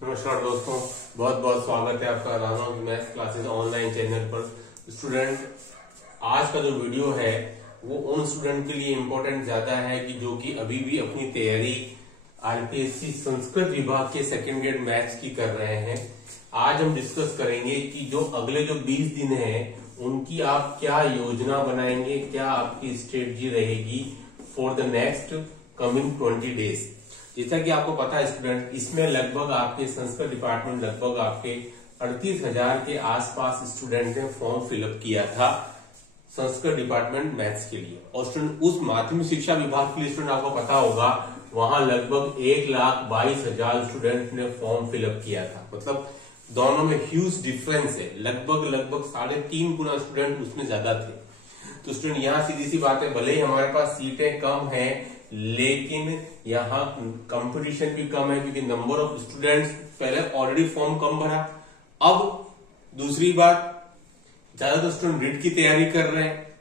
नमस्कार दोस्तों, बहुत बहुत स्वागत है आपका Rana maths classes online channel पर। स्टूडेंट, आज का जो वीडियो है वो उन स्टूडेंट के लिए इम्पोर्टेंट ज्यादा है कि जो कि अभी भी अपनी तैयारी आरपीएससी संस्कृत विभाग के सेकेंड ग्रेड मैथ्स की कर रहे हैं। आज हम डिस्कस करेंगे कि जो अगले 20 दिन है उनकी आप क्या योजना बनाएंगे, क्या आपकी स्ट्रेटजी रहेगी for the next coming 20 days. जैसा कि आपको पता है स्टूडेंट, इसमें लगभग आपके संस्कृत डिपार्टमेंट लगभग आपके 38,000 के आसपास स्टूडेंट ने फॉर्म फिलअप किया था संस्कृत डिपार्टमेंट मैथ्स के लिए। और स्टूडेंट उस माध्यमिक शिक्षा विभाग के लिए स्टूडेंट आपको पता होगा वहां लगभग 1,22,000 स्टूडेंट ने फॉर्म फिलअप किया था। मतलब दोनों में ह्यूज डिफरेंस है, लगभग 3.5 गुना स्टूडेंट उसमें ज्यादा थे। तो स्टूडेंट यहाँ सीधी सी बात है, भले ही हमारे पास सीटें कम है लेकिन यहाँ कंपटीशन भी कम है क्योंकि नंबर ऑफ स्टूडेंट्स पहले ऑलरेडी फॉर्म कम भरा। अब दूसरी बात, ज्यादातर स्टूडेंट रीट की तैयारी कर रहे हैं,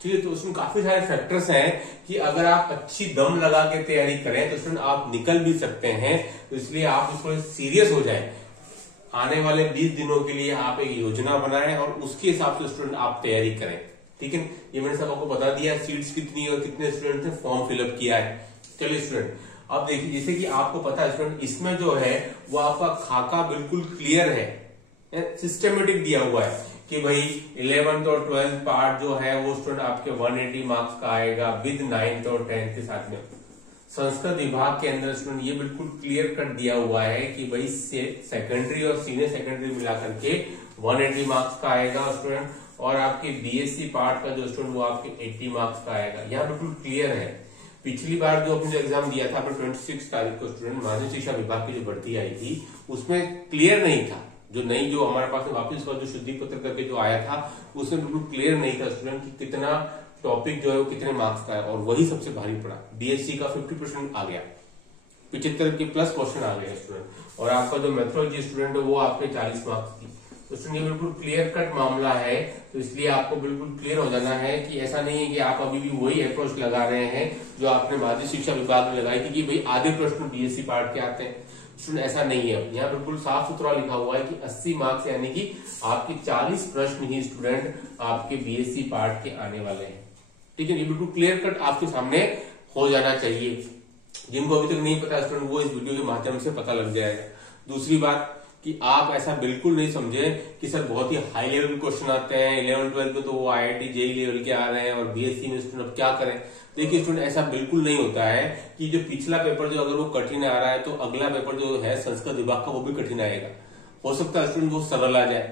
ठीक है। तो उसमें काफी सारे फैक्टर्स हैं कि अगर आप अच्छी दम लगा के तैयारी करें तो स्टूडेंट आप निकल भी सकते हैं। तो इसलिए आप इसको सीरियस हो जाए, आने वाले 20 दिनों के लिए आप एक योजना बनाएं और उसके हिसाब से स्टूडेंट आप तैयारी करें, ठीक है। ये मैंने सब आपको बता दिया, सीट्स कितनी और कितने स्टूडेंट ने फॉर्म फिलअप किया है। चलिए स्टूडेंट, अब देखिए जैसे कि आपको पता है स्टूडेंट, इसमें जो है वो आपका खाका बिल्कुल क्लियर है, सिस्टमेटिक दिया हुआ है कि भाई 11th और 12th पार्ट जो है वो स्टूडेंट आपके 180 मार्क्स का आएगा विद 9th और 10th के साथ में। संस्कृत विभाग के अंदर स्टूडेंट ये बिल्कुल क्लियर कट दिया हुआ है कि भाई सेकेंडरी और सीनियर सेकेंडरी मिलाकर के 180 मार्क्स का आएगा स्टूडेंट, और आपके बीएससी पार्ट का जो स्टूडेंट वो आपके 80 मार्क्स का आएगा। यहाँ बिल्कुल क्लियर है। पिछली बार जो आपने एग्जाम दिया था अपने 26 तारीख को स्टूडेंट, माध्यमिक शिक्षा विभाग की जो भर्ती आई थी उसमें क्लियर नहीं था। जो नई जो हमारे पास वापिस जो शुद्धि पत्र करके जो आया था उसमें बिल्कुल क्लियर नहीं था स्टूडेंट कि कितना टॉपिक जो है वो कितने मार्क्स का है, और वही सबसे भारी पड़ा। बीएससी का 50% आ गया, 75 के प्लस क्वेश्चन आ गए स्टूडेंट, और आपका जो मेथोलॉजी स्टूडेंट है वो आपके 40 मार्क्स की। तो स्टूडेंट ये बिल्कुल क्लियर कट मामला है। तो इसलिए आपको बिल्कुल क्लियर हो जाना है कि ऐसा नहीं है कि आप अभी भी वही अप्रोच लगा रहे हैं जो आपने माध्यमिक शिक्षा विभाग में लगाई थी कि भाई आधे प्रश्न बीएससी पार्ट के आते हैं। स्टूडेंट ऐसा नहीं है, यहाँ बिल्कुल साफ सुथरा लिखा हुआ है कि 80 मार्क्स यानी कि आपके 40 प्रश्न ही स्टूडेंट आपके बीएससी पार्ट के आने वाले हैं, ठीक है। ये बिल्कुल क्लियर कट आपके सामने हो जाना चाहिए। जिनको अभी तक नहीं पता स्टूडेंट वो इस वीडियो के माध्यम से पता लग जाएगा। दूसरी बात कि आप ऐसा बिल्कुल नहीं समझे कि सर बहुत ही हाई लेवल क्वेश्चन आते हैं 11th 12th में, तो वो आईआईटी जेई लेवल के आ रहे हैं और बीएससी में स्टूडेंट अब क्या करें। देखिए स्टूडेंट, ऐसा बिल्कुल नहीं होता है कि जो पिछला पेपर जो अगर वो कठिन आ रहा है तो अगला पेपर जो है संस्कृत विभाग का वो भी कठिन आएगा। हो सकता है स्टूडेंट वो सरल आ जाए,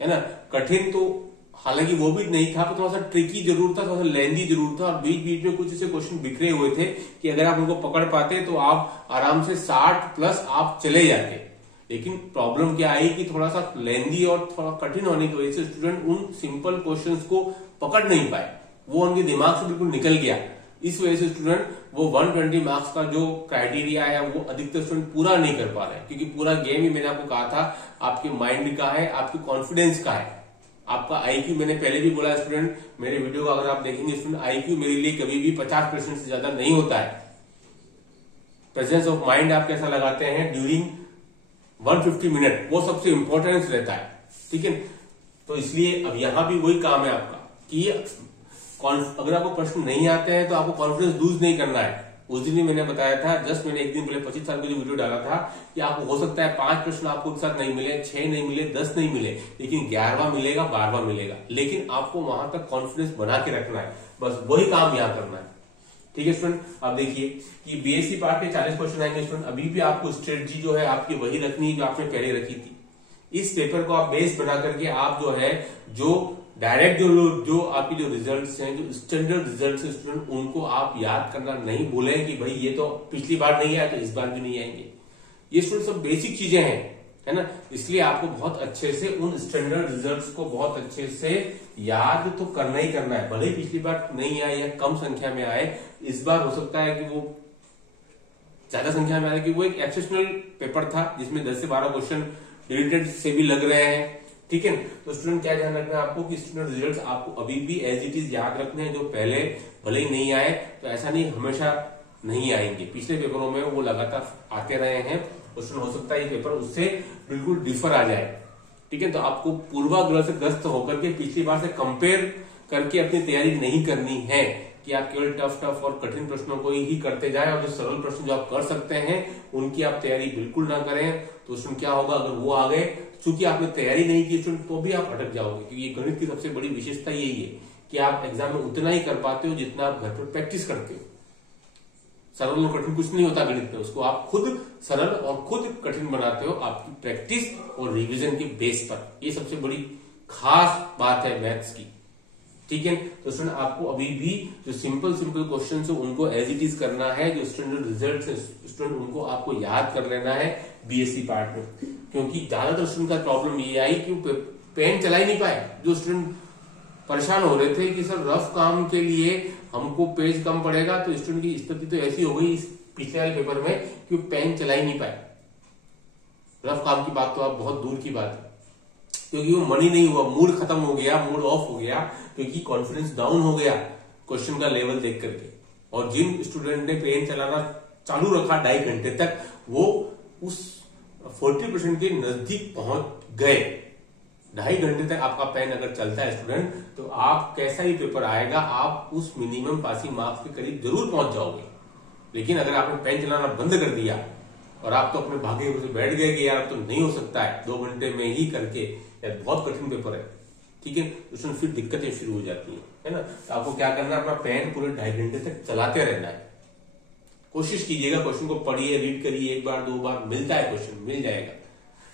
है ना। कठिन तो हालांकि वो भी नहीं था, पर थोड़ा सा ट्रिकी जरूर था, थोड़ा सा लेंदी जरूर था, और बीच बीच में कुछ ऐसे क्वेश्चन बिखरे हुए थे कि अगर आप उनको पकड़ पाते तो आप आराम से 60 प्लस आप चले जाते। लेकिन प्रॉब्लम क्या आई कि थोड़ा सा लेंदी और थोड़ा कठिन होने की वजह से स्टूडेंट उन सिंपल क्वेश्चंस को पकड़ नहीं पाए, वो उनके दिमाग से बिल्कुल निकल गया। इस वजह से स्टूडेंट वो 120 मार्क्स का जो क्राइटेरिया है वो अधिकतर स्टूडेंट पूरा नहीं कर पा रहे, क्योंकि पूरा गेम ही मैंने आपको कहा था आपके माइंड का है, आपके कॉन्फिडेंस का है, आपका आईक्यू। मैंने पहले भी बोला स्टूडेंट, मेरे वीडियो का अगर आप देखेंगे स्टूडेंट, आईक्यू मेरे लिए कभी भी 50% से ज्यादा नहीं होता है। प्रेजेंस ऑफ माइंड आप कैसा लगाते हैं ड्यूरिंग 150 मिनट, वो सबसे इंपॉर्टेंस रहता है, ठीक है। तो इसलिए अब यहां भी वही काम है आपका कि अगर आपको प्रश्न नहीं आते हैं तो आपको कॉन्फिडेंस लूज नहीं करना है। उस दिन भी मैंने बताया था, जस्ट मैंने एक दिन पहले 25 साल का जो वीडियो डाला था कि आपको हो सकता है 5 प्रश्न आपको एक साथ नहीं मिले, 6 नहीं मिले, 10 नहीं मिले, लेकिन 11वां मिलेगा, 12वां मिलेगा, लेकिन आपको वहां तक कॉन्फिडेंस बना के रखना है। बस वही काम यहां करना है, ठीक है स्टूडेंट। अब देखिए कि बीएससी पार्ट के 40 क्वेश्चन आएंगे स्टूडेंट, अभी भी आपको स्ट्रेटजी जो है आपकी वही रखनी है जो आपने पहले रखी थी। इस पेपर को आप बेस बना करके आप जो है जो डायरेक्ट जो आपकी जो रिजल्ट्स हैं, जो स्टैंडर्ड रिजल्ट्स हैं स्टूडेंट, उनको आप याद करना नहीं भूलें कि भाई ये तो पिछली बार नहीं आया तो इस बार भी नहीं आएंगे। ये स्टूडेंट सब बेसिक चीजें हैं, है ना। इसलिए आपको बहुत अच्छे से उन स्टैंडर्ड रिजल्ट्स को बहुत अच्छे से याद तो करना ही करना है। भले ही पिछली बार नहीं आए या कम संख्या में आए, इस बार हो सकता है कि वो ज्यादा संख्या में आए, कि वो एक एक्सेप्शनल पेपर था जिसमें 10 से 12 क्वेश्चन रिलेटेड से भी लग रहे हैं, ठीक है। तो स्टूडेंट क्या ध्यान रखना है आपको कि स्टूडेंट रिजल्ट्स आपको अभी भी एज इट इज याद रखने हैं, जो पहले भले ही नहीं आए तो ऐसा नहीं हमेशा नहीं आएंगे। पिछले पेपरों में वो लगातार आते रहे हैं, क्वेश्चन हो सकता है ये पेपर उससे बिल्कुल डिफर आ जाए। ठीक है, तो आपको पूर्वाग्रह से ग्रस्त होकर के पिछली बार से कंपेयर करके अपनी तैयारी नहीं करनी है कि आप केवल टफ और कठिन प्रश्नों को ही करते जाएं और जो सरल प्रश्न जो आप कर सकते हैं उनकी आप तैयारी बिल्कुल ना करें। तो उसमें क्या होगा, अगर वो आ गए, चूंकि आपने तैयारी नहीं की तो भी आप अटक जाओगे, क्योंकि ये गणित की सबसे बड़ी विशेषता यही है कि आप एग्जाम में उतना ही कर पाते हो जितना आप घर पर प्रैक्टिस करते हो। सरल और कठिन कुछ नहीं होता गणित में, उसको आप खुद सरल और खुद कठिन बनाते हो आपकी प्रैक्टिस और रिवीजन के बेस पर। ये सबसे बड़ी खास बात है मैथ्स की। ठीक है, तो स्टूडेंट आपको अभी भी जो सिंपल क्वेश्चन है उनको एज इट इज करना है। जो स्टैंडर्ड रिजल्ट है स्टूडेंट उनको आपको याद कर लेना है बीएससी पार्ट में, क्योंकि ज्यादातर स्टूडेंट का प्रॉब्लम ये आई कि वो पेन चला ही नहीं पाए। जो स्टूडेंट परेशान हो रहे थे कि सर रफ काम के लिए हमको पेज कम पड़ेगा, तो स्टूडेंट की स्थिति तो ऐसी हो गई इस पिछले वाले पेपर में कि पेन चला ही नहीं पाए। रफ काम की बात तो आप बहुत दूर की बात है, क्योंकि वो मन ही नहीं हुआ, मूड खत्म हो गया, मूड ऑफ हो गया, क्योंकि कॉन्फिडेंस डाउन हो गया क्वेश्चन का लेवल देख करके। और जिन स्टूडेंट ने पेन चलाना चालू रखा 2.5 घंटे तक, वो उस 40% के नजदीक पहुंच गए। 2.5 घंटे तक आपका पेन अगर चलता है स्टूडेंट, तो आप कैसा ही पेपर आएगा, आप उस मिनिमम पासिंग मार्क्स के करीब जरूर पहुंच जाओगे। लेकिन अगर आपने पेन चलाना बंद कर दिया और आप तो अपने भाग्य से बैठ गए कि यार अब तो नहीं हो सकता है 2 घंटे में ही करके, यार बहुत कठिन पेपर है, ठीक है, तो फिर दिक्कतें शुरू हो जाती है ना। तो आपको क्या करना है, अपना पेन पूरे 2.5 घंटे तक चलाते रहना है। कोशिश कीजिएगा, क्वेश्चन को पढ़िए, रीड करिए, 1 बार 2 बार मिलता है क्वेश्चन, मिल जाएगा।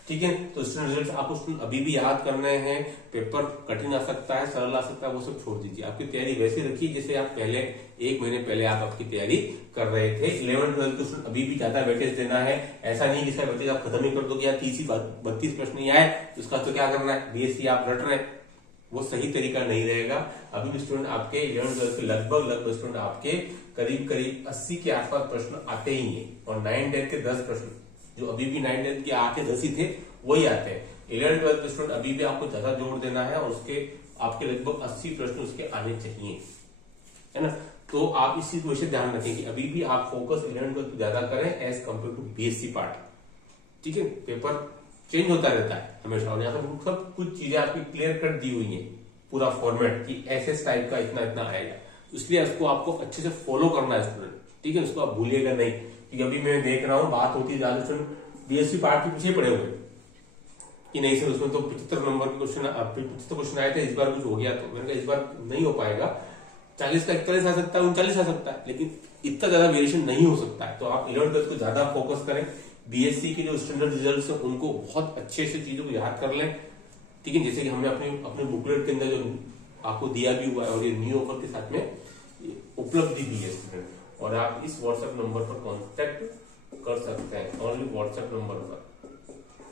ठीक है, तो स्टूडेंट रिजल्ट आपको अभी भी याद करने हैं। पेपर कठिन आ सकता है, सरल आ सकता है, वो सब छोड़ दीजिए। आपकी तैयारी वैसे रखिए जैसे आप पहले 1 महीने पहले आप आपकी तैयारी कर रहे थे। 11th 12th को अभी भी ज्यादा वेटेज देना है। ऐसा नहीं कि वेटेज आप खत्म ही कर दो, 30-32 प्रश्न नहीं आए उसका तो क्या करना है, बीएससी आप रट रहे, वो सही तरीका नहीं रहेगा। अभी भी स्टूडेंट आपके 11th 12th के लगभग स्टूडेंट आपके करीब 80 के आसपास प्रश्न आते ही है। और 9th 10th के 10 प्रश्न जो अभी भी 9th 10th के 8 या 10 ही थे वही आते हैं। 11th 12th स्टूडेंट अभी भी आपको ज्यादा जोर देना है और उसके आपके लगभग 80 प्रश्न उसके आने चाहिए, है ना। तो आप इस चीज को वैसे ध्यान रखें कि अभी भी आप फोकस 11th 12th ज्यादा करें as compare to BSc part. ठीक है, पेपर चेंज होता रहता है हमेशा, और यहाँ पर सब कुछ चीजें आपकी क्लियर कट दी हुई है, पूरा फॉर्मेट कि ऐसे टाइप का इतना आएगा, इसलिए इसको आपको अच्छे से फॉलो करना है स्टूडेंट। ठीक है, इसको आप भूलिएगा नहीं, क्योंकि अभी मैं देख रहा हूँ बात होती है ज्यादा स्टूडेंट बीएससी पार्ट के पीछे पड़े हुए कि नहीं सर उसमें तो 75 नंबर के क्वेश्चन 75 क्वेश्चन आए थे, इस बार कुछ हो गया। तो मैंने कहा इस बार नहीं हो पाएगा, 40 का 41 आ सकता है, 39 आ सकता है, लेकिन इतना ज्यादा वेरिएशन नहीं हो सकता है। तो आप 11th 12th को ज्यादा फोकस करें, बीएससी के जो स्टैंडर्ड रिजल्ट्स हैं उनको बहुत अच्छे से चीजों को याद कर लें। ठीक है, जैसे कि हमने अपने बुकलेट के अंदर जो आपको दिया भी हुआ है और ये न्यू ऑफर के साथ में उपलब्ध दी है स्टूडेंट, और आप इस व्हाट्सएप नंबर पर कॉन्टेक्ट कर सकते हैं, ओनली व्हाट्सएप नंबर पर।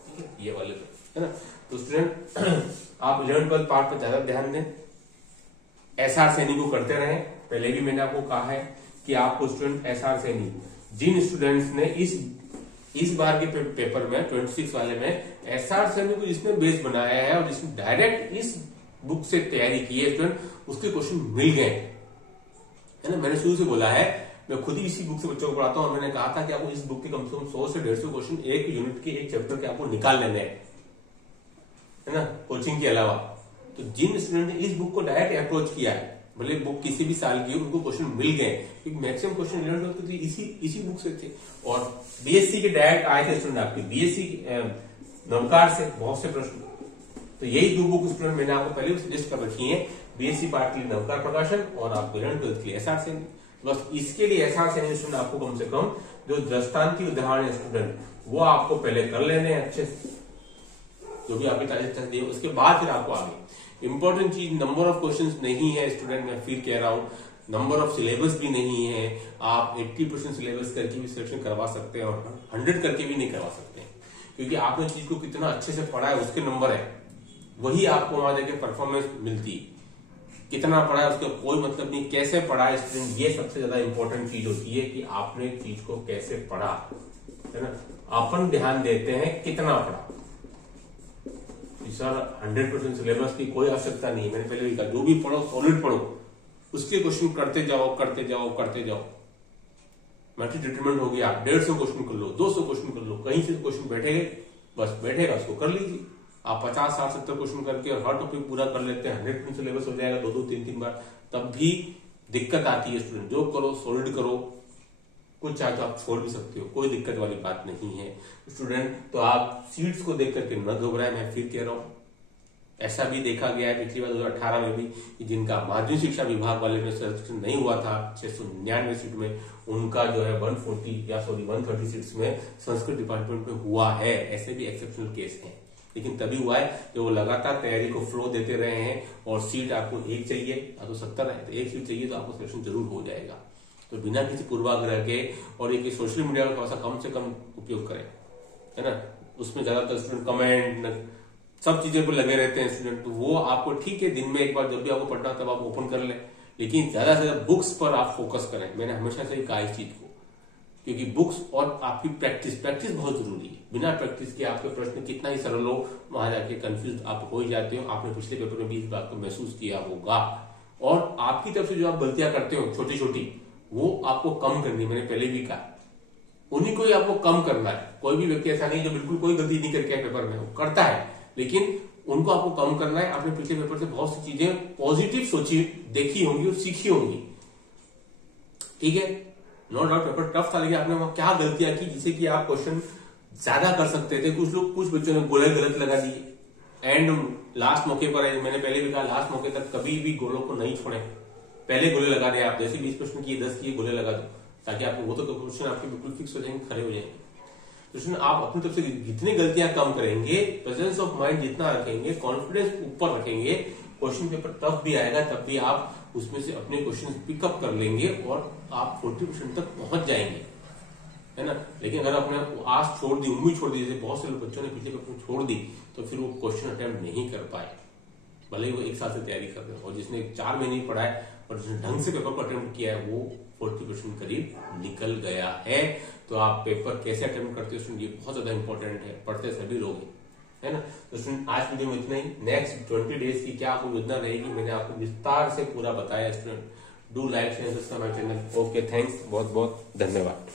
ठीक है, ये वाले है ना। तो स्टूडेंट आप 11th 12th पार्ट पर ज्यादा ध्यान दें, एसआर सैनी को करते रहें। पहले भी मैंने आपको कहा है कि आपको स्टूडेंट एसआर सैनी, जिन स्टूडेंट्स ने इस बार के पेपर में 26 वाले में एसआर सैनी को जिसने बेस बनाया है और जिसने डायरेक्ट इस बुक से तैयारी की है स्टूडेंट, उसके क्वेश्चन मिल गए, है ना। मैंने शुरू से बोला है, मैं खुद ही इसी बुक से बच्चों को पढ़ाता हूं और मैंने कहा था कि आपको इस बुक के कम से कम 100 से 150 क्वेश्चन एक यूनिट के एक चैप्टर के आपको निकाल लेने हैं, है ना, कोचिंग के अलावा। तो जिन स्टूडेंट ने इस बुक को डायरेक्ट अप्रोच किया है, भले बुक किसी भी साल की, उनको क्वेश्चन मिल गए, क्योंकि मैक्सिमम क्वेश्चन 11th 12th के इसी बुक से थे। और बीएससी के डायरेक्ट आए थे स्टूडेंट आपके बीएससी नवकार से बहुत से प्रश्न। तो यही 2 बुक स्टूडेंट मैंने आपको पहले भी सजेस्ट कर रखी है, बीएससी पार्ट के लिए नवकार प्रकाशन और आपको 11th 12th के लिए एसआर सैनी। बस इसके लिए एसआर सैनी स्टूडेंट आपको कम से कम जो दृष्टांती उदाहरण है स्टूडेंट वो आपको पहले कर लेने हैं अच्छे से, जो भी आपके 40 दिए, उसके बाद फिर आपको आगे इंपॉर्टेंट चीज नंबर ऑफ क्वेश्चंस नहीं है स्टूडेंट, मैं फिर कह रहा हूं, नंबर ऑफ सिलेबस भी नहीं है। आप 80% सिलेबस करके भी सिलेक्शन करवा सकते हैं और 100 करके भी नहीं करवा सकते, क्योंकि आपने चीज को कितना अच्छे से पढ़ा है उसके नंबर है, वही आपको वहां जाके परफॉर्मेंस मिलती है। कितना पढ़ा है उसका कोई मतलब नहीं, कैसे पढ़ा है स्टूडेंट, ये सबसे ज्यादा इंपॉर्टेंट चीज होती है कि आपने चीज को कैसे पढ़ा, है ना। अपन ध्यान देते हैं कितना पढ़ा, सर 100% सिलेबस की कोई आवश्यकता नहीं है। मैंने पहले भी कहा, जो भी पढ़ो सॉलिड पढ़ो, उसके क्वेश्चन करते जाओ। मैट्रिक्स डिटरमिनेंट हो गया, 150 क्वेश्चन कर लो, 200 क्वेश्चन कर लो, कहीं से क्वेश्चन बैठेगा, बस बैठेगा उसको कर लीजिए। आप 50, 60, 70 क्वेश्चन करके और हर टॉपिक पूरा कर लेते हैं, 100% सिलेबस हो जाएगा 2, 3, 3 बार, तब भी दिक्कत आती है स्टूडेंट। जो करो सॉलिड करो, कुछ चाहे तो आप छोड़ भी सकते हो, कोई दिक्कत वाली बात नहीं है स्टूडेंट। तो आप सीट्स को देख करके न घबराएं, मैं फिर कह रहा हूं, ऐसा भी देखा गया है पिछली बार 2018 में भी कि जिनका माध्यमिक शिक्षा विभाग वाले में सिलेक्शन नहीं हुआ था 699 सीट में, उनका जो है 130 सीट्स में संस्कृत डिपार्टमेंट में हुआ है। ऐसे भी एक्सेप्शनल केस हैं, लेकिन तभी हुआ है कि वो लगातार तैयारी को फ्लो देते रहे हैं। और सीट आपको एक चाहिए, या तो 70 है तो एक सीट चाहिए, तो आपको सिलेक्शन जरूर हो जाएगा। तो बिना किसी पूर्वाग्रह के, और एक सोशल मीडिया का थोड़ा सा कम से कम उपयोग करें, है ना। उसमें ज्यादातर स्टूडेंट कमेंट सब चीजों पर लगे रहते हैं स्टूडेंट, तो वो आपको ठीक है दिन में एक बार जब भी आपको पढ़ना तब आप ओपन कर लें, लेकिन ज्यादा से ज्यादा बुक्स पर आप फोकस करें। मैंने हमेशा से कहा इस चीज को, क्योंकि बुक्स और आपकी प्रैक्टिस बहुत जरूरी है। बिना प्रैक्टिस के आपके प्रश्न कितना ही सरल हो, वहां जाके कंफ्यूज आप हो ही जाते हो। आपने पिछले पेपर में भी इस बात को महसूस किया होगा। और आपकी तरफ से जो आप गलतियां करते हो छोटी छोटी, वो आपको कम करनी, मैंने पहले भी कहा, उन्हीं को ही आपको कम करना है। कोई भी व्यक्ति ऐसा नहीं जो बिल्कुल कोई गलती नहीं करके पेपर में, वो करता है, लेकिन उनको आपको कम करना है। आपने पिछले पेपर से बहुत सी चीजें पॉजिटिव सोची, देखी होंगी और सीखी होंगी, ठीक है। नो डाउट पेपर टफ था, लेकिन आपने वहां क्या गलतियां की जिससे कि आप क्वेश्चन ज्यादा कर सकते थे। कुछ बच्चों ने गोले गलत लगा दिए एंड लास्ट मौके पर, मैंने पहले भी कहा, लास्ट मौके तक कभी भी गोलों को नहीं छोड़े, पहले गोले लगा दे। आप जैसे 20 प्रश्न किए, 10 किए, गोले लगा दो, ताकि आपको वो तो क्वेश्चन आपके बिल्कुल फिक्स हो जाएंगे, खड़े हो जाएंगे। तो आप अपनी तरफ से जितनी गलतियां कम करेंगे, प्रेजेंस ऑफ माइंड जितना रखेंगे, कॉन्फिडेंस ऊपर रखेंगे, क्वेश्चन पेपर टफ भी आएगा तब भी आप उसमें से अपने क्वेश्चन पिकअप कर लेंगे और आप 40% तक पहुंच जाएंगे, है ना। लेकिन अगर आपने आस छोड़ दी, उम्मीद छोड़ दी, जैसे बहुत से बच्चों ने पिछले पेपर छोड़ दी, तो फिर वो क्वेश्चन अटेम्प्ट नहीं कर पाए, भले ही वो एक साल से तैयारी कर रहे हैं। और जिसने 4 महीने पढ़ा है और जिसने ढंग से पेपर को अटेम्प्ट किया है, वो 40% करीब निकल गया है। तो आप पेपर कैसे अटेम्प्ट करते हो स्टूडेंट, ये बहुत ज्यादा इंपॉर्टेंट है, पढ़ते सभी लोग है ना। तो स्टूडेंट आज वीडियो में इतना ही। नेक्स्ट 20 डेज की क्या आपको योजना रहेगी, मैंने आपको विस्तार से पूरा बताया student. Do like share subscribe my channel. Okay, thanks, बहुत बहुत धन्यवाद।